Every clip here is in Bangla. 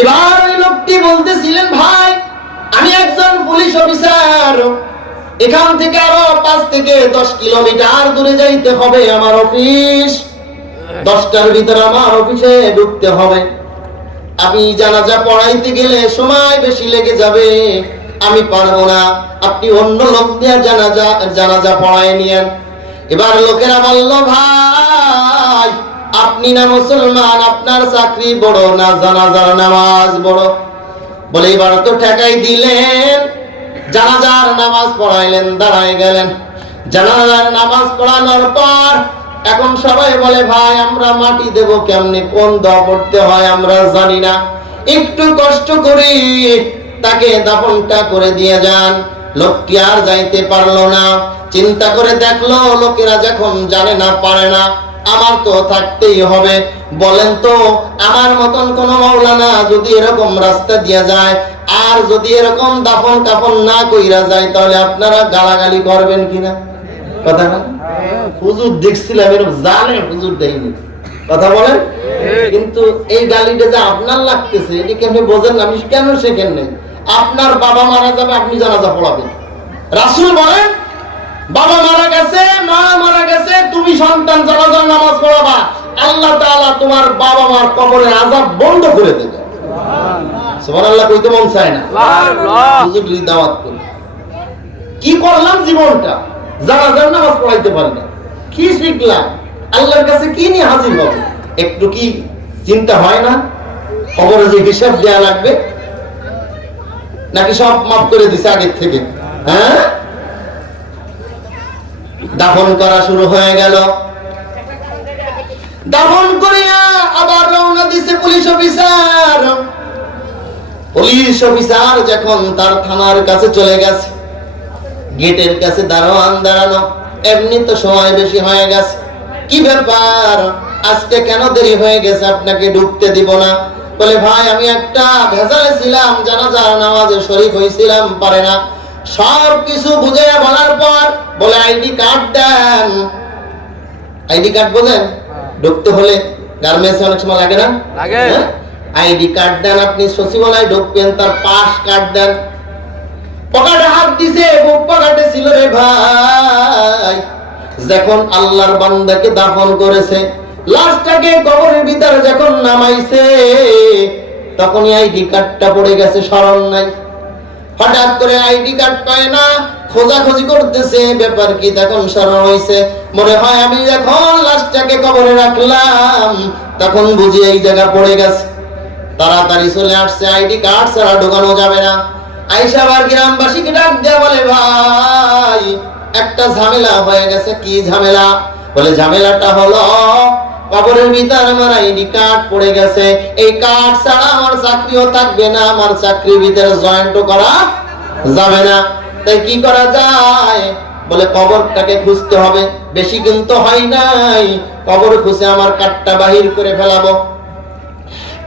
এবার ওই লোকটি বলতেছিলেন, ভাই, আমি একজন পুলিশ অফিসার। এখান থেকে আরও পাঁচ থেকে দশ কিলোমিটার দূরে যাইতে হবে আমার অফিস। দশটার ভিতরে আমার অফিসে ঢুকতে হবে। আমি জানাজা পড়াইতে গেলে সময় বেশি লেগে যাবে। আমি পারব না। আপনি অন্য লোক দিয়ে জানাজা জানাজা পড়ায় নিয়েন। এবার লোকেরা বলল, ভাই আপনি না মুসলমান, আপনার চাকরি বড় না জানাজার নামাজ বড়। বলে এবার তো ঠেকাই দিলেন, জানাজার নামাজ পড়াইলেন, দাঁড়ায় গেলেন। জানাজার নামাজ পড়ানোর পর এখন সবাই বলে, ভাই, আমরা মাটি দেব কেমনে? কোন দোয়া পড়তে হয় আমরা জানি না। একটু কষ্ট করি তাকে দাপনটা করে দিয়ে যান। লোকটি আর যাইতে পারল না। চিন্তা করে দেখল, লোকেরা যখন জানে না, পারে না। আমার তো থাকতেই হবে। বলেন তো, আমার মতন কোন মাওলানা যদি এরকম রাস্তা দিয়ে যায়, আর যদি এরকম দাফন কাফন না কইরা যায়, তাহলে আপনারা গালাগালি করবেন কিনা? কথা না হুজুর দেখছিলাম, এরকম জানে হুজুর দেয়নি। কথা বলেন? কিন্তু এই গালিটা যে আপনার লাগতেছে, এটি কেন বোঝেন না? আমি কেন শেখেন নাই? আপনার বাবা মারা যাবে, আপনি জানাজা পড়াবেন। রাসূল বলেন বাবা মারা গেছে মা মারা গেছে তুমি সন্তান জানাজার নামাজ পড়াবা। আল্লাহ তাআলা তোমার বাবা মার কবরের আযাব বন্ধ করে দেবে। সুবহানাল্লাহ কইতে মন চায় না। হুজুর দাওয়াত করে কি করলাম জীবনটা? নামাজ পড়াইতে পারি না কি শিখলাম? আল্লাহর কাছে কি নিয়ে হাজির হবে? একটু কি চিন্তা হয় না? খবরে যে হিসাব দেওয়া লাগবে? নাকি সব মাফ করে দিছে আগের থেকে? হ্যাঁ? দাফন করা শুরু হয়ে গেল। দাফন করিয়া আবার রওনা দিছে পুলিশ অফিসার। পুলিশ অফিসার যখন তার থানার কাছে চলে গেছে, গেটের কাছে দারোয়ান দাঁড়ানো এমনি তো সময় বেশি হয়ে গেছে। কি ব্যাপার? আজকে কেন দেরি হয়ে গেছে? আপনাকে ঢুকতে দিব না। বলে, ভাই, আমি একটা ভেজালে ছিলাম, জানাজার নামাজে শরীক হয়েছিলাম পারে না। সব কিছু বুঝে বলার পর বলে আইডি কার্ড দেন। আইডি কার্ড বোঝেন? ঢুকতে হলে গার্মেন্টসে অনেক সময় লাগে না? লাগে। আইডি কার্ড দেন আপনি সচিবালয় ঢুকবেন তার পাস কার্ড দেন। পকেটে হাত দিছে বুক পকেটে ছিল রে ভাই। যখন আল্লাহর বান্দাকে দাফন করেছে লাশটাকে কবরের ভিতরে যখন নামাইছে তখন আইডি কার্ডটা পড়ে গেছে স্মরণ নাই। হঠাৎ করে আইডি কার্ড পায় না, খোঁজাখুঁজি করতেছে, ব্যাপার কি তখন হয়েছে মনে হয় আমি যখন লাশটাকে কবরে রাখলাম, তখন বুঝি এই জায়গা পড়ে গেছে। তাড়াতাড়ি চলে আসছে, আইডি কার্ড ছাড়া ঢোকানো যাবে না। আইসা আবার গ্রামবাসীকে ডাক দেয়া বলে, ভাই, একটা ঝামেলা হয়ে গেছে। কি ঝামেলা? বলে, ঝামেলাটা হলো কবরের ভিতর আমার আইডি কার্ড পড়ে গেছে। এই কার্ড ছাড়া আমার চাকরিও থাকবে না, আমার চাকরির ভিতরে জয়েন্টও করা যাবে না। তাই কি করা যায়? বলে কবরটাকে খুঁজতে হবে। বেশি কিন্তু হয় নাই, কবর খুঁজে আমার কার্ডটা বাহির করে ফেলাবো।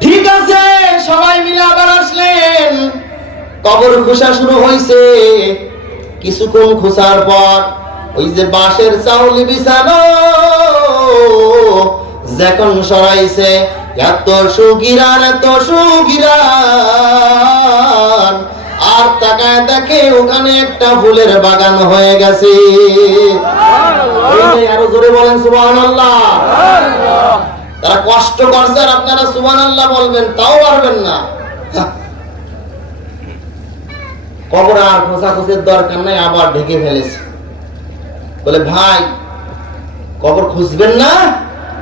ঠিক আছে, সবাই মিলে আবার আসলেন। কবর খোসা শুরু হয়েছে। কিছুক্ষণ খোসার পর ওই যে বাঁশের চাউলি বিছানো যখন সরাইছে এত সুগিরান এত সুগিরান। আর তাকায় দেখে ওখানে একটা ফুলের বাগান হয়ে গেছে। আরও জোরে বলেন তারা কষ্ট করছে আর আপনারা সুবান আল্লাহ বলবেন, তাও পারবেন না। কবর আর খোঁচাখুচির দরকার নাই, আবার ঢেকে ফেলেছে। বলে, ভাই, কবর খুঁজবেন না?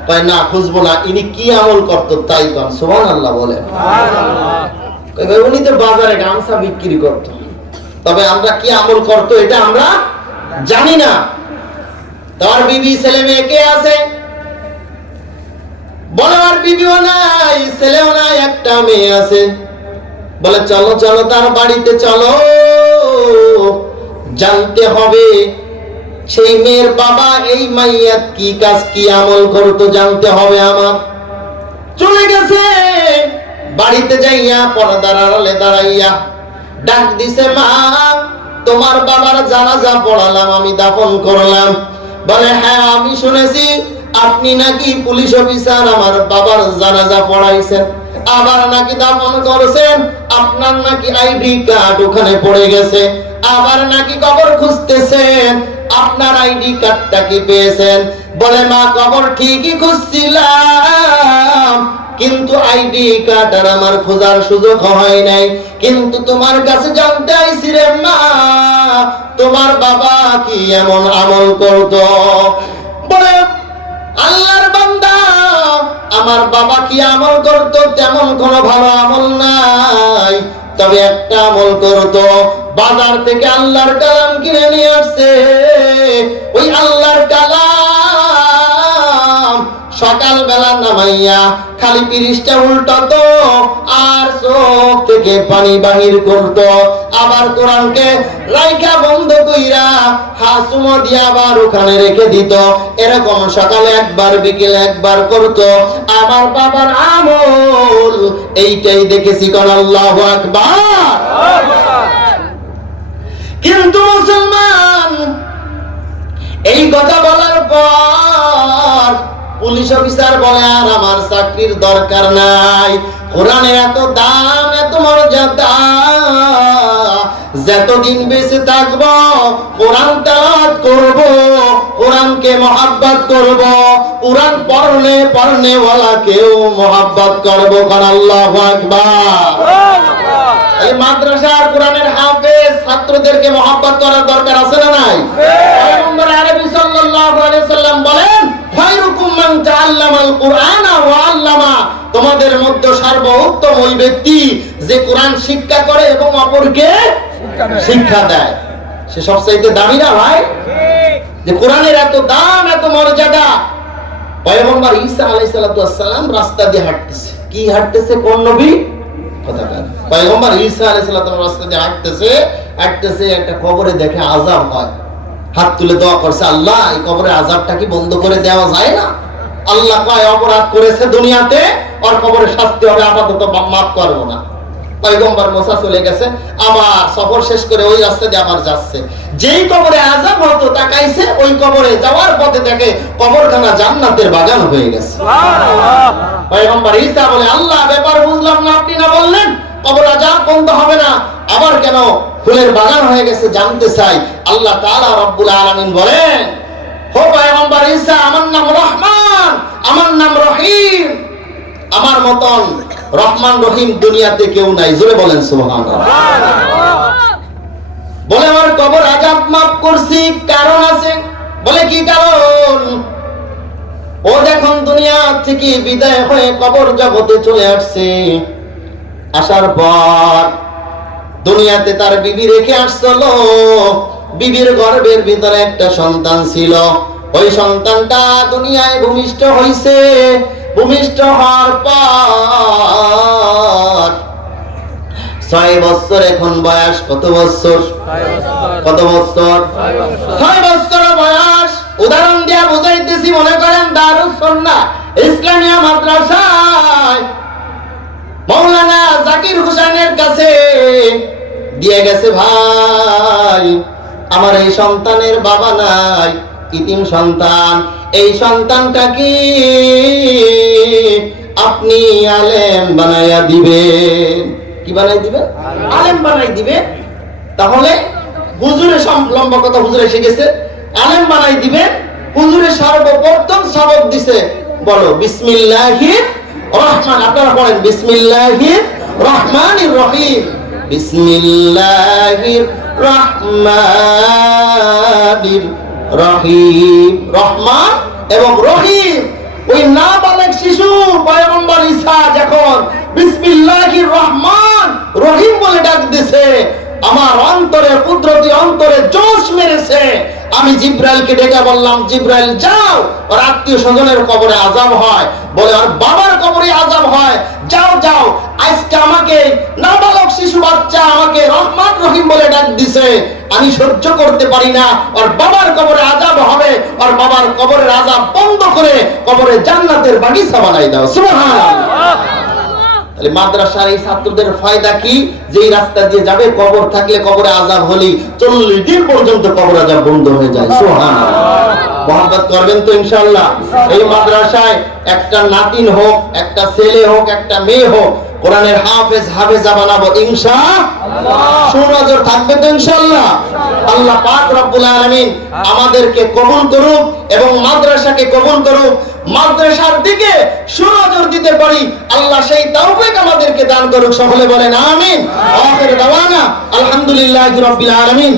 তাই না খুঁজবো না ইনি কি আমল করতো তাই কন সুবান আল্লাহ বলে উনি তো বাজারে গামছা বিক্রি করতো। তবে আমরা কি আমল করতো এটা আমরা জানি না। তার বিবি ছেলে মেয়ে কে আছে? বলে আর বিবিও নাই ছেলেও নাই একটা মেয়ে আছে। বলে চলো চলো তার বাড়িতে চলো। জানতে হবে সেই মেয়ের বাবা, এই মাইয়া কি কাজ, কি আমল করতো জানতে হবে আমার। চলে গেছে। বাড়িতে যাইয়া পর্দার আড়ালে দাঁড়াইয়া ডাক দিছে, মা, তোমার বাবার জানাজা পড়ালাম, আমি দাফন করলাম। বলে হ্যাঁ আমি শুনেছি, আপনি নাকি পুলিশ অফিসার, আমার বাবার জানাজা পড়াইছেন, আবার নাকি দাফন করছেন, আপনার নাকি আইডি কার্ড ওখানে পড়ে গেছে, আবার নাকি কবর খুঁজতেছেন। আপনার আইডি কার্ডটা কি পেয়েছেন? বলে, মা কবর ঠিকই খুঁজছিলাম, কিন্তু আইডি কার্ড আর আমার খোঁজার সুযোগ হয় নাই। কিন্তু তোমার কাছে জানতে আইছি রে মা, তোমার বাবা কি এমন আমল করতো? বলে, আল্লাহর বান্দা, আমার বাবা কি আমল করতো? তেমন কোনো ভালো আমল নাই, তবে একটা আমল করতো। বাজার থেকে আল্লাহর কালাম কিনে নিয়ে আসছে। ওই আল্লাহর কালাম সকাল বেলা নামাইয়া খালি পিরিশটা উল্টাতো আর চোখ থেকে পানি বাহির করত। আবার কোরআনকে রাইখা বন্ধ কইরা হাসুম দিয়া আবার ওখানে রেখে দিত। এরকম সকালে একবার, বিকেলে একবার করত। আমার বাবার আমল এইটাই দেখেছি কোন আল্লাহ আকবার। কিন্তু মুসলমান এই কথা বলার পর পুলিশ অফিসার বলে আর আমার চাকরির দরকার নাই। কোরআনের এত দাম এত মর্যাদা যতদিন বেঁচে থাকব কোরআন তালাত করব কোরআনকে মহাব্বত করব কোরআন পড়লে পড়নে ওয়ালা কেউ মহাব্বত করব। কারণ আল্লাহ আকবার। এই মাদ্রাসার কোরআনের হাফেজ ছাত্রদেরকে মহব্বত করার দরকার আছে না নাই? পয়গম্বর আরবি সাল্লাল্লাহু আলাইহি সাল্লাম বলেন খায়রুকুম মান তাআল্লামাল কুরআনা ওয়া আল্লামা। তোমাদের মধ্যে সর্বোত্তম ওই ব্যক্তি যে কোরআন শিক্ষা করে এবং অপরকে শিক্ষা দেয়। সে সবচাইতে দামি না ভাই? যে কোরআনের এত দাম এত মর্যাদা। পয়গম্বর ঈসা আলাইহিস সালাম রাস্তা দিয়ে হাঁটতেছে। কি হাঁটতেছে কোন নবী? কথাকার পয়গম্বর ঈসা আলাইহিস সালাম রাস্তা দিয়ে হাঁটতেছে। হাঁটতেছে একটা কবরে দেখে আযাব হয়। হাত তুলে দোয়া করছে আল্লাহ এই কবরে আযাবটা কি বন্ধ করে দেওয়া যায় না? আল্লাহ কয় অপরাধ করেছে দুনিয়াতে আর কবরে শাস্তি হবে আপাতত মাফ করব না। পয়গম্বর মোসা চলে গেছে আবার সফর শেষ করে ওই রাস্তা দিয়ে আবার যাচ্ছে। যেই কবরে আজাব হতো তাকাইছে ওই কবরে যাওয়ার পথে দেখে কবরখানা জান্নাতের বাগান হয়ে গেছে। পয়গম্বর ঈসা বলে আল্লাহ ব্যাপার বুঝলাম না আপনি না বললেন কবর আজাব বন্ধ হবে না। আবার কেন ফুলের বাগান হয়ে গেছে, জানতে চাই। আল্লাহ তাআলা রব্বুল আলামিন বলেন হো পয়গম্বর ঈসা, আমার নাম রহমান, আমার নাম রহিম। আমার মতন রহমান রহিম দুনিয়াতে কেউ নাই। জোরে বলেন, সুবহানাল্লাহ। বলে, আমার কবর আজাব মাফ করছি, কারণ আছে। বলে, কি কারণ? ও দেখুন, দুনিয়া থেকে বিদায় হয়ে কবর জগতে চলে আসছে। আসার পর দুনিয়াতে তার বিবি রেখে আসছিল বিবির গর্ভের ভিতরে একটা সন্তান ছিল। ওই সন্তানটা দুনিয়ায় ভূমিষ্ঠ হইছে। ভূমিষ্ঠ হওয়ার পর ছয় বছর এখন বয়স কত বছর? কত বছর। ছয় বছর বয়স। উদাহরণ দিয়া বুঝাইতেছি মনে করেন দারুস সন্না ইসলামিয়া মাদ্রাসায় মৌলানা জাকির হোসেনের কাছে দিয়ে গেছে ভাই আমার এই সন্তানের বাবা নাই ইতিম সন্তান? এই সন্তানটা কি আপনি আলেম বানাইয়া দিবেন? কি বানাই দিবে? আলেম। বানাই দিবে। তাহলে হুজুরে লম্বা কথা হুজুরে শিখেছে। আলেম বানাই দিবেন হুজুরে সর্বপ্রথম সবক দিছে। বলো বিসমিল্লাহির রহমান, আপনারা পড়েন বিসমিল্লাহির রহমানির রহিম। বিসমিল্লাহির রহমানির রহিম। রহমান এবং রহিম। ওই নাবালেক শিশু, পয়গম্বর ঈসা যখন বিসমিল্লাহির রহমান, রহিম বলে ডাক দিছে, আমার অন্তরে কুদরতি অন্তরে জোশ মেরেছে। আমি জিব্রাইলকে ডেকে বললাম, জিব্রাইল, যাও। ওর আত্মীয় স্বজনের কবরে আজাব হয়। বলে, ওর বাবার কবরে আজাব হয়। যাও যাও। আজকে আমাকে নাবালক শিশু বাচ্চা আমাকে রহমান রহিম বলে ডাক দিছে। আমি সহ্য করতে পারি না। ওর বাবার কবরে আজাব হবে। ওর বাবার কবরের আজাব বন্ধ করে কবরে জান্নাতের বাগিচা বানাই দাও। সুবহানাল্লাহ। তাহলে মাদ্রাসার এই ছাত্রদের ফায়দা কি? রাস্তা দিয়ে যাবে, কবর থাকলে কবরে আজাব হলি চল্লিশ দিন পর্যন্ত কবর আজাব বন্ধ হয়ে যায়। সোহান করবেন তো ইনশাল্লাহ এই মাদ্রাসায় একটা নাতিন হোক, একটা ছেলে হোক, একটা মেয়ে হোক, কোরআনের হাফেজ হাফেজা বানাবো ইনশা সুনজর থাকবে তো আল্লাহ পাক রব্বুল আমাদেরকে কবুল করুক এবং মাদ্রাসাকে কবুল করুক। মাদ্রাসার দিকে সুনজর দিতে পারি, আল্লাহ সেই তৌফিক আমাদেরকে দান করুক, সকলে বলেন, আমিন। আখির দাওয়ানা, আলহামদুলিল্লাহি রাব্বিল আলামিন।